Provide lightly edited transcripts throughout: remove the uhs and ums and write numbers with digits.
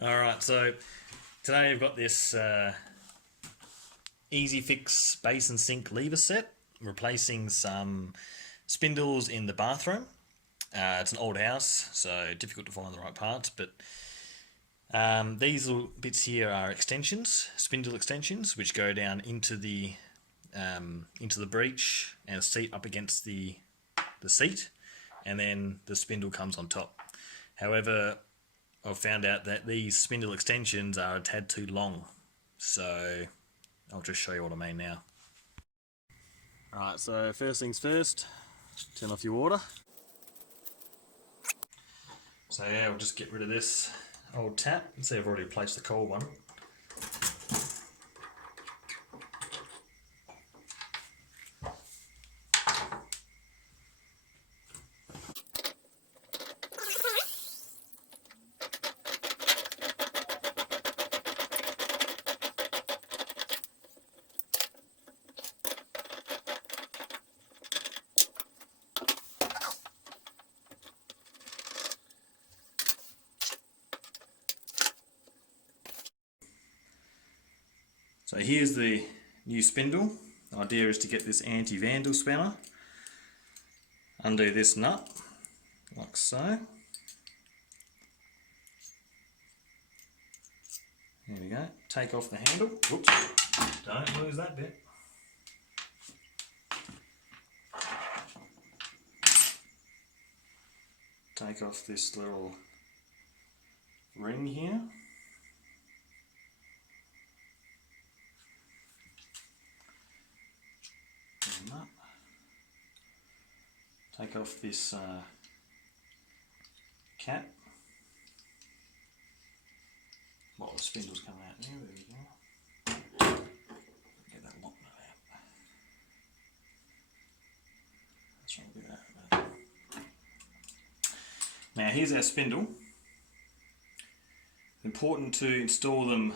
Alright, so today I've got this Ezyfix basin sink lever set, replacing some spindles in the bathroom. It's an old house, so difficult to find the right parts, but these little bits here are extensions, spindle extensions, which go down into the breech and seat up against the seat, and then the spindle comes on top. However, I've found out that these spindle extensions are a tad too long, so I'll just show you what I mean now. Alright, so first things first, turn off your water. So yeah, we'll just get rid of this old tap. You can see I've already replaced the cold one. So here's the new spindle. The idea is to get this anti-vandal spanner. Undo this nut, like so. There we go. Take off the handle. Whoops. Don't lose that bit. Take off this little ring here. Take off this cap. Well, the spindle's coming out there. There we go. Get that lock nut out. That's right, do that. Now here's our spindle. It's important to install them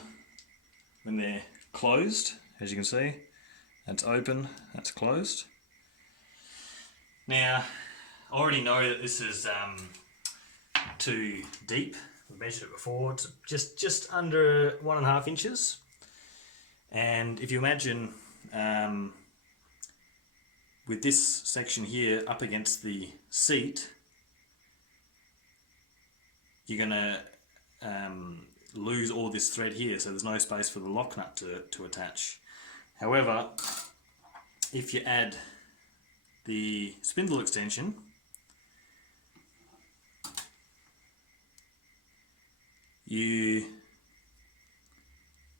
when they're closed, as you can see. That's open, that's closed. Now, I already know that this is too deep. We've measured it before. It's just under 1.5 inches. And if you imagine with this section here up against the seat, you're going to lose all this thread here, so there's no space for the lock nut to attach. However, if you add the spindle extension,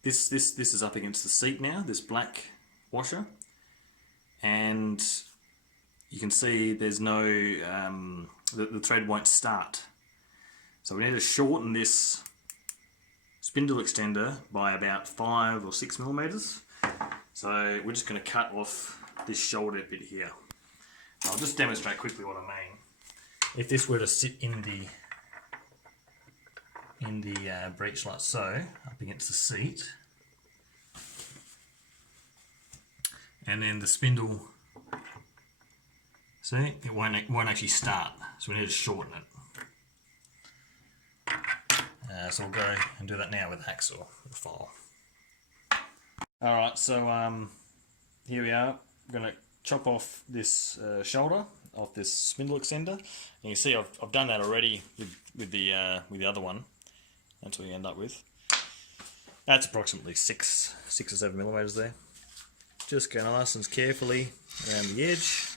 this is up against the seat now, this black washer, and you can see there's no the thread won't start. So we need to shorten this spindle extender by about 5 or 6 millimeters. So we're just going to cut off this shoulder bit here. I'll just demonstrate quickly what I mean. If this were to sit in the breech like so, up against the seat, and then the spindle, see, it won't actually start, so we need to shorten it. So we'll go and do that now with a hacksaw or a file. Alright, so here we are. I'm going to chop off this shoulder off this spindle extender. And you can see I've done that already with the other one. That's what you end up with. That's approximately 6 or 7 millimeters there. Just go nice and carefully around the edge.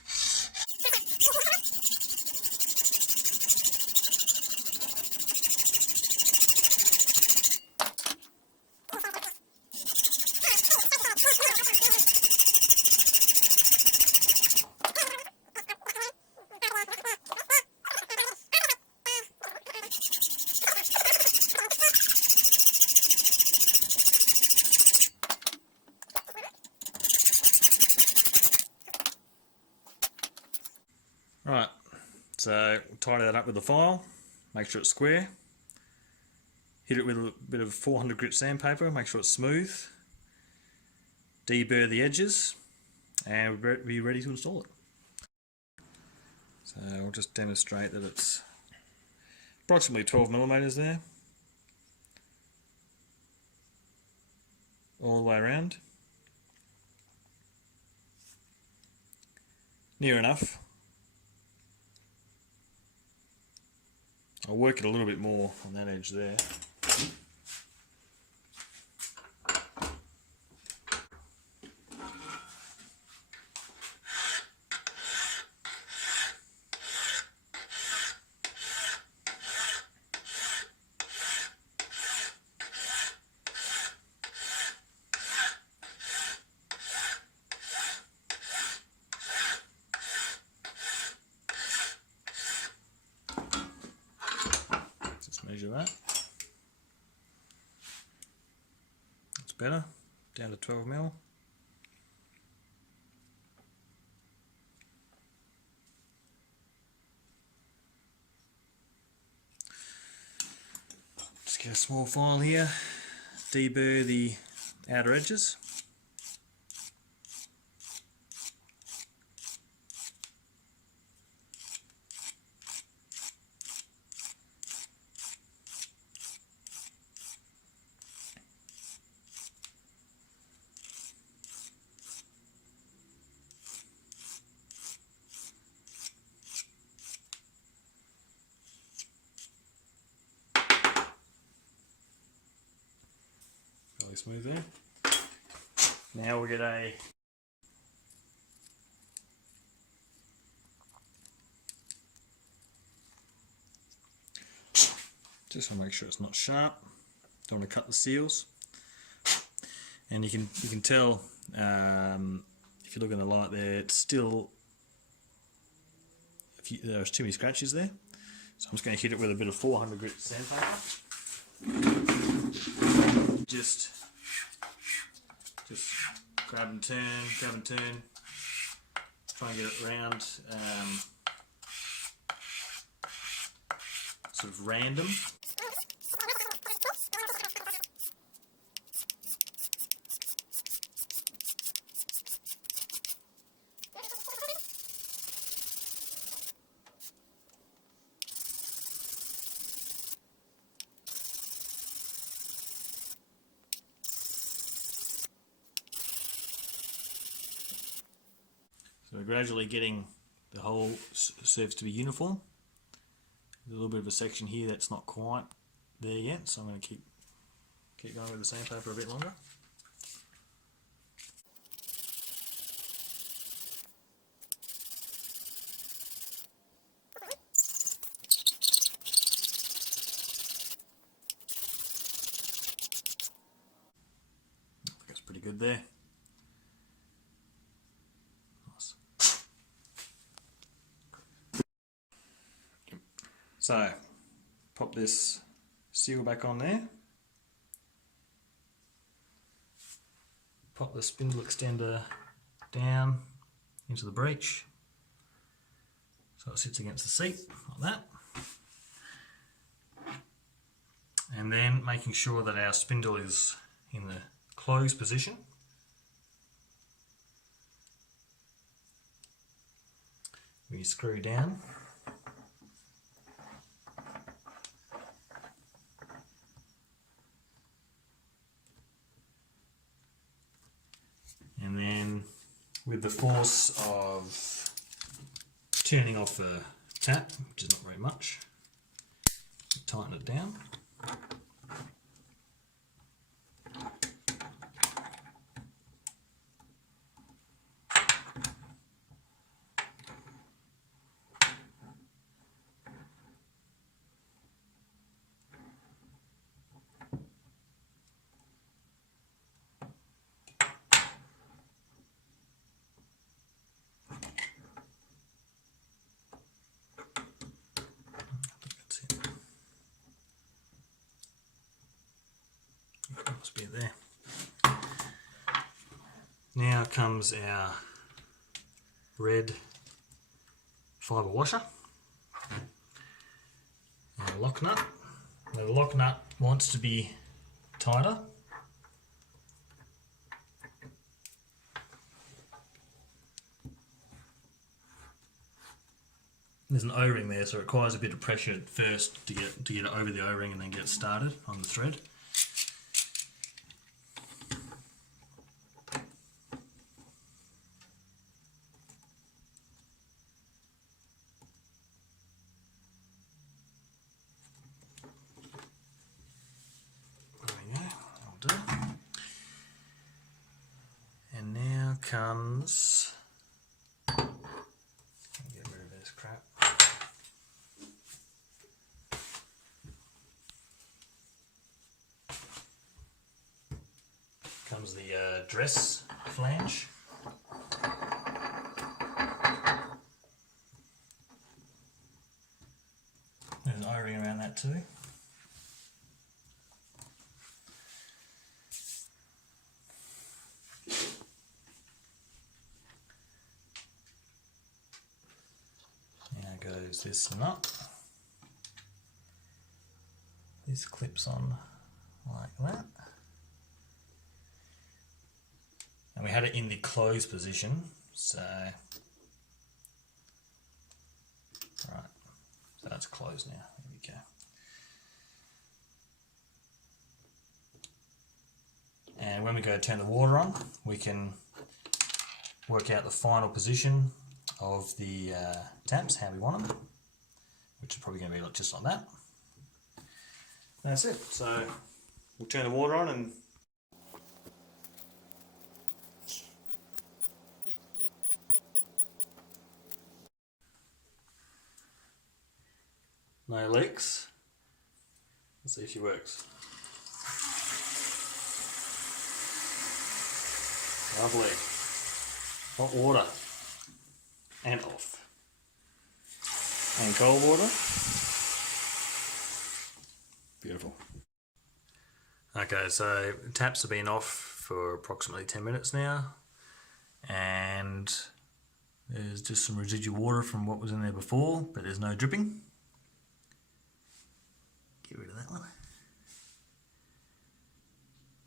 Right, so tidy that up with the file, make sure it's square, hit it with a bit of 400 grit sandpaper, make sure it's smooth, deburr the edges, and we'll be ready to install it. So I'll just demonstrate that it's approximately 12 millimeters there. all the way around. Near enough. I'll work it a little bit more on that edge there. Measure that. That's better. Down to 12mm. Just get a small file here. Deburr the outer edges. Really smooth there. Now we'll get a just want to make sure it's not sharp. Don't want to cut the seals. And you can tell if you look in the light there, it's still there's too many scratches there. So I'm just going to hit it with a bit of 400 grit sandpaper. Just grab and turn, try and get it round, sort of random. So we're gradually getting the whole surface to be uniform. There's a little bit of a section here that's not quite there yet, so I'm going to keep going with the sandpaper a bit longer. I think that's pretty good there. So, pop this seal back on there. Pop the spindle extender down into the breech so it sits against the seat like that. And then making sure that our spindle is in the closed position. We screw down. And then with the force of turning off the tap, which is not very much, tighten it down. Must be there. Now comes our red fibre washer, our lock nut. Now the lock nut wants to be tighter. There's an O-ring there, so it requires a bit of pressure at first to get it over the O-ring and then get it started on the thread. comes, get rid of this crap. Comes the dress flange. There's an O-ring around that too. Now goes this nut. This clips on like that. And we had it in the closed position, so right, so that's closed now. There we go. And when we go turn the water on, we can work out the final position of the taps, how we want them, which is probably going to be just like that. That's it. So we'll turn the water on and no leaks. Let's see if she works. Lovely. Hot water. And off. And cold water. Beautiful. Okay, so taps have been off for approximately 10 minutes now. And there's just some residual water from what was in there before, but there's no dripping. Get rid of that one.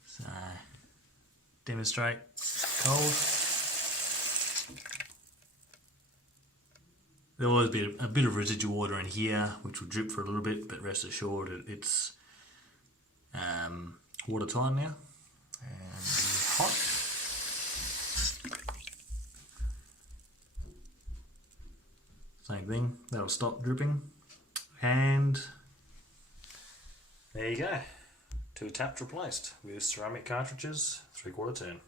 So, demonstrate cold. There'll always be a bit of residual water in here, which will drip for a little bit, but rest assured it's watertight now. And hot. Same thing, that'll stop dripping. And there you go. 2 taps replaced with ceramic cartridges, 3/4 turn.